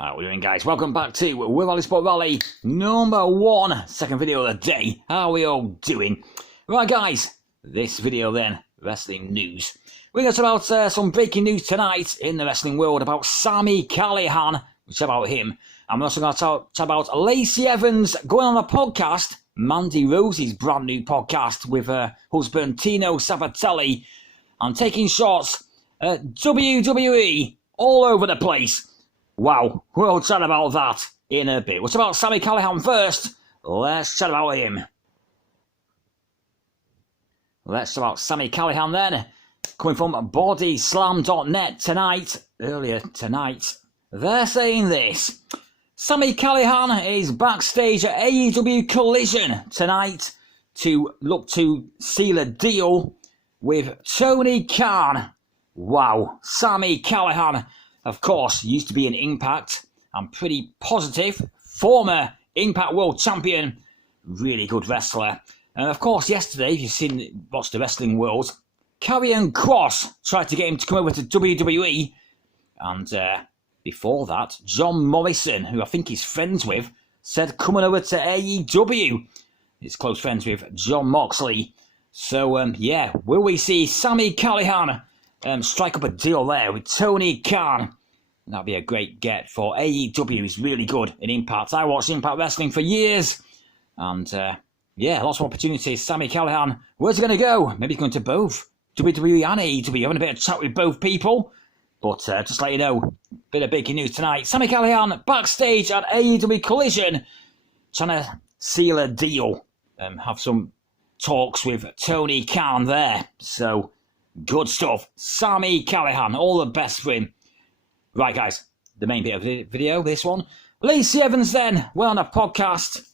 How are we doing, guys? Welcome back to Will Valley Sport Valley number 1, second video of the day. How are we all doing? Right, guys, this video then, wrestling news. We're going to talk about some breaking news tonight in the wrestling world about Sami Callihan, which is about him. I'm also going to talk about Lacey Evans going on a podcast, Mandy Rose's brand new podcast with her husband Tino Sabatelli, and taking shots at WWE all over the place. Wow, we'll chat about that in a bit. What's about Sami Callihan first? Let's chat about him. Let's chat about Sami Callihan then. Coming from bodyslam.net tonight, earlier tonight, they're saying this. Sami Callihan is backstage at AEW Collision tonight to look to seal a deal with Tony Khan. Wow, Sami Callihan, of course, used to be an Impact and pretty positive. Former Impact World Champion, really good wrestler. And of course, yesterday, if you've watched the wrestling world, Karrion Kross tried to get him to come over to WWE. And before that, John Morrison, who I think he's friends with, said coming over to AEW. He's close friends with John Moxley. So, yeah, will we see Sami Callihan strike up a deal there with Tony Khan? That'd be a great get for AEW. He's really good in Impact. I watched Impact Wrestling for years. And, yeah, lots of opportunities. Sami Callihan, where's he going to go? Maybe he's going to both WWE and AEW. Having a bit of chat with both people. But just to let you know, bit of breaking news tonight. Sami Callihan backstage at AEW Collision, trying to seal a deal. Have some talks with Tony Khan there. So, good stuff. Sami Callihan, all the best for him. Right, guys, the main bit of the video, this one. Lacey Evans then, well on a podcast.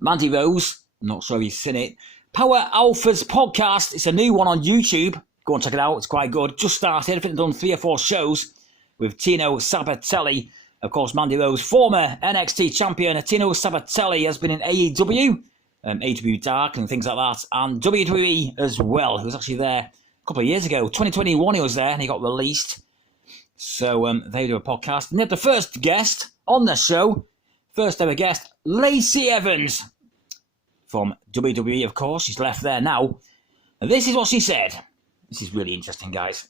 Mandy Rose, not sure if you've seen it. Power Alpha's podcast, it's a new one on YouTube. Go and check it out, it's quite good. Just started, I think they've done 3 or 4 shows with Tino Sabatelli. Of course, Mandy Rose, former NXT champion. Tino Sabatelli has been in AEW, AEW Dark and things like that, and WWE as well. He was actually there a couple of years ago. 2021 he was there and he got released. So they do a podcast. And they had the first guest on the show, first ever guest, Lacey Evans from WWE, of course. She's left there now. And this is what she said. This is really interesting, guys.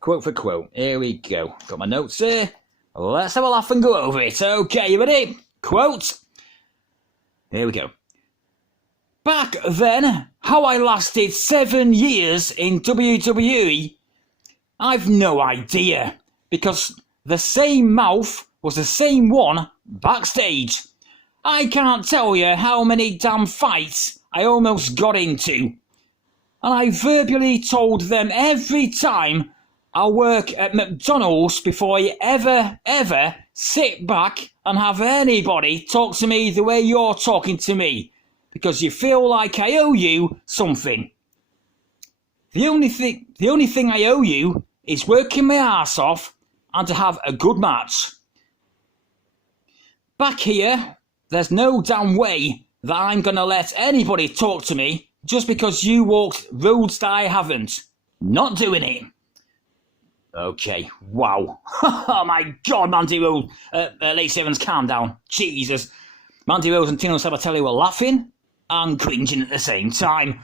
Quote for quote. Here we go. Got my notes here. Let's have a laugh and go over it. Okay, you ready? Quote. Here we go. Back then, how I lasted 7 years in WWE, I've no idea. Because the same mouth was the same one backstage. I can't tell you how many damn fights I almost got into. And I verbally told them every time I work at McDonald's before I ever sit back and have anybody talk to me the way you're talking to me. Because you feel like I owe you something. The only thing I owe you is working my ass off and to have a good match. Back here, there's no damn way that I'm going to let anybody talk to me just because you walked roads that I haven't. Not doing it. Okay, wow. Oh my God, Mandy Rose. Lacey Evans, calm down. Jesus. Mandy Rose and Tino Sabatelli were laughing and cringing at the same time.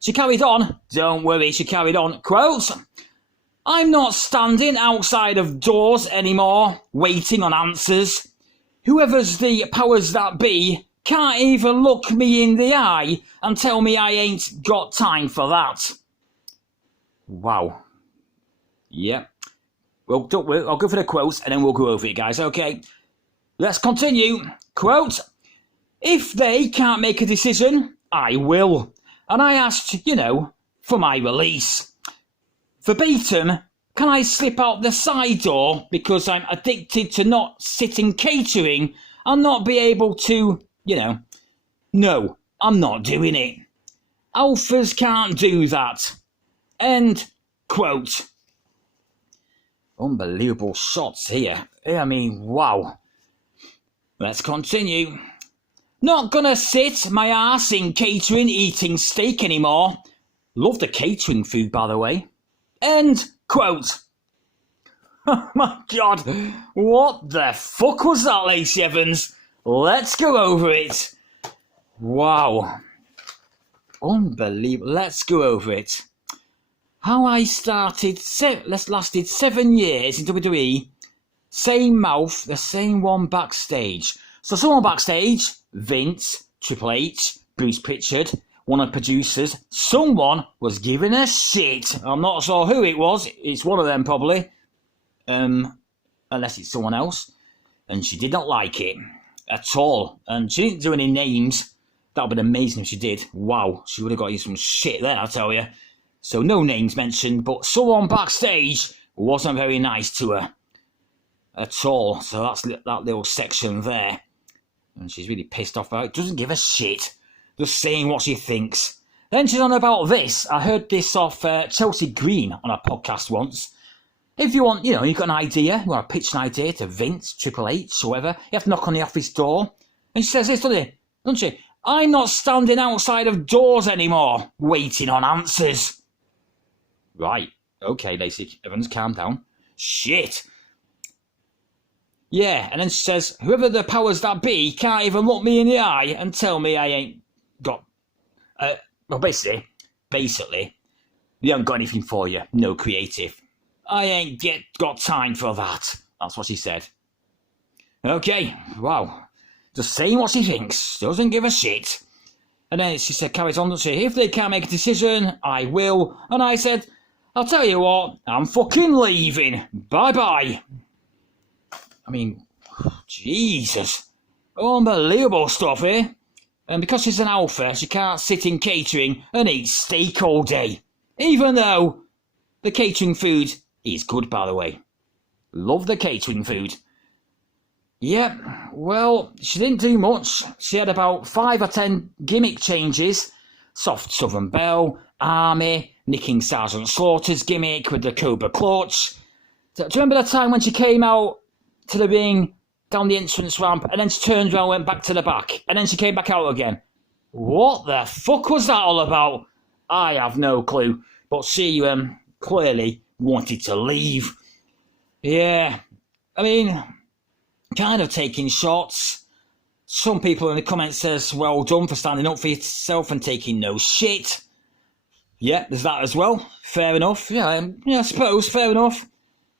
She carried on. Don't worry, she carried on. Quote, I'm not standing outside of doors anymore, waiting on answers. Whoever's the powers that be can't even look me in the eye and tell me I ain't got time for that. Wow. Yeah. Well, don't worry, I'll go for the quotes and then we'll go over it, guys, okay? Let's continue. Quote, if they can't make a decision, I will. And I asked, for my release. Verbatim, can I slip out the side door because I'm addicted to not sitting catering and not be able to, No, I'm not doing it. Alphas can't do that. End quote. Unbelievable shots here. I mean, wow. Let's continue. Not gonna sit my ass in catering eating steak anymore. Love the catering food, by the way. End quote. Oh my God, what the fuck was that, Lacey Evans? Let's go over it. Wow. Unbelievable. Let's go over it. How I lasted 7 years in WWE, same mouth, the same one backstage. So someone backstage, Vince, Triple H, Bruce Pritchard, one of the producers, someone was giving a shit. I'm not sure who it was. It's one of them probably. Unless it's someone else. And she did not like it at all. And she didn't do any names. That would have been amazing if she did. Wow, she would have got you some shit there, I'll tell you. So no names mentioned, but someone backstage wasn't very nice to her at all. So that's that little section there. And she's really pissed off about it. Doesn't give a shit. Just saying what she thinks. Then she's on about this. I heard this off Chelsea Green on a podcast once. If you want, you've got an idea, you want to pitch an idea to Vince, Triple H, whoever, you have to knock on the office door. And she says this, doesn't she? I'm not standing outside of doors anymore, waiting on answers. Right, okay, Lacey Evans, calm down. Shit. Yeah, and then she says, whoever the powers that be can't even look me in the eye and tell me I ain't got... well, basically, you haven't got anything for you, no creative. I ain't got time for that. That's what she said. Okay, wow. Just saying what she thinks. Doesn't give a shit. And then she said, carries on, doesn't she? If they can't make a decision, I will. And I said, I'll tell you what, I'm fucking leaving. Bye-bye. I mean, Jesus. Unbelievable stuff here. And because she's an alpha, she can't sit in catering and eat steak all day. Even though the catering food is good, by the way. Love the catering food. Yep, well, she didn't do much. She had about 5 or 10 gimmick changes. Soft Southern Belle, Army, nicking Sergeant Slaughter's gimmick with the Cobra Clutch. Do you remember the time when she came out to the ring, down the entrance ramp, and then she turned around and went back to the back, and then she came back out again? What the fuck was that all about? I have no clue. But she clearly wanted to leave. Yeah, I mean, kind of taking shots. Some people in the comments says, well done for standing up for yourself and taking no shit. Yeah, there's that as well. Fair enough. Yeah, I suppose, fair enough.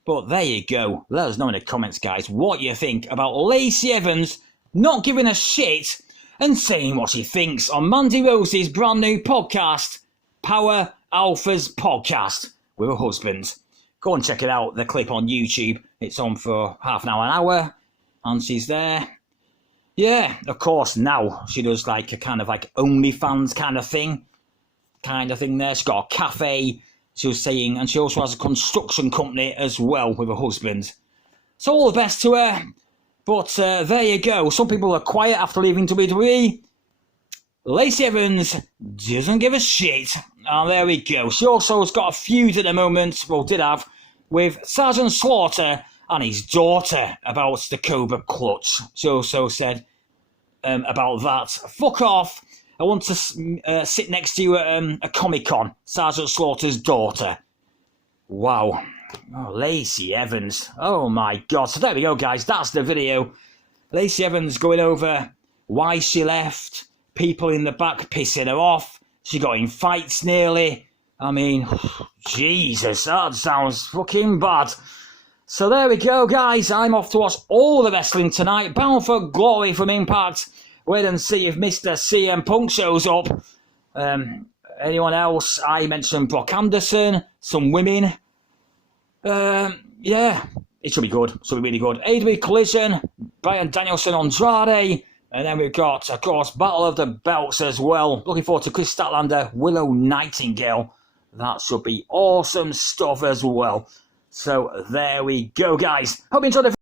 But there you go. Let us know in the comments, guys, what you think about Lacey Evans not giving a shit and saying what she thinks on Mandy Rose's brand new podcast, Power Alphas Podcast, with her husband. Go and check it out, the clip on YouTube. It's on for half an hour, and she's there. Yeah, of course, now she does like a kind of like OnlyFans kind of thing there. She's got a cafe, she was saying, and she also has a construction company as well with her husband. So all the best to her. But there you go. Some people are quiet after leaving WWE. Lacey Evans doesn't give a shit. And there we go. She also has got a feud at the moment, well, did have, with Sergeant Slaughter and his daughter about the Cobra Clutch. She also said about that, fuck off. I want to sit next to you at a Comic-Con. Sergeant Slaughter's daughter. Wow. Oh, Lacey Evans. Oh my God. So there we go, guys. That's the video. Lacey Evans going over why she left. People in the back pissing her off. She got in fights nearly. I mean, Jesus, that sounds fucking bad. So there we go, guys. I'm off to watch all the wrestling tonight. Bound for Glory from Impact. Wait and see if Mr. CM Punk shows up. Anyone else? I mentioned Brock Anderson, some women. Yeah, it should be good. It should be really good. AW Collision, Bryan Danielson, Andrade. And then we've got, of course, Battle of the Belts as well. Looking forward to Chris Statlander, Willow Nightingale. That should be awesome stuff as well. So there we go, guys. Hope you enjoyed the